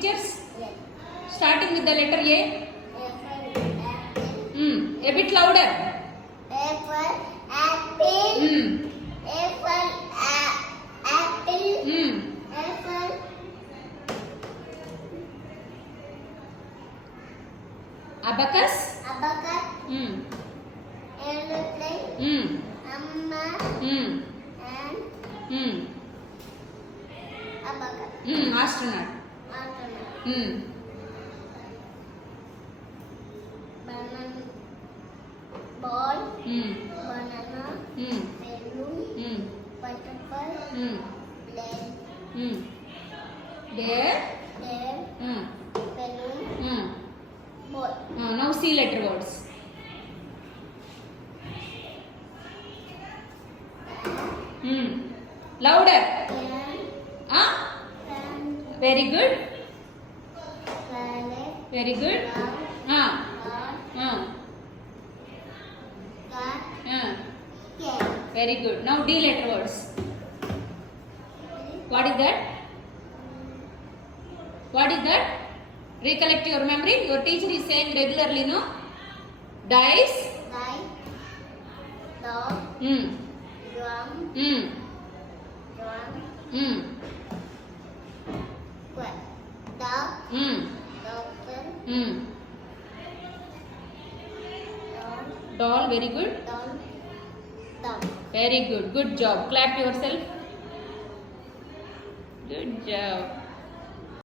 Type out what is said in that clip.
pictures? Yes. Starting with the letter A. Apple. A bit louder. Apple. Apple. Mm. Apple. Apple. Mm. Apple. Abacus. Abacus. Mm. Aeroplane. Mm. Amma. Mm. And Mm. abacus. Astronaut. Astronaut. Mm. Banana. Ball. Mm. Banana. Mm. Balloon. Mm. Butterfly. Mm. Plane. Mm. There. There. Mm. Balloon. Mm. Ball. Now C letter words. Louder. Fan. Ah. Fan. Very good. Planet. Very good. Cloud. Ah. Car. Ah. Cat. Ah. Cat. Very good. Now D letter words. What is that? What is that? Recollect your memory. Your teacher is saying regularly, no? Dice. Die. Dog. Mm. Drum. Mm. Drum. Mm. Quack. Dog. Mm. Doctor. Mm. Doll. Doll. Very good. Doll. Dog. Very good. Good job. Clap yourself. Good job.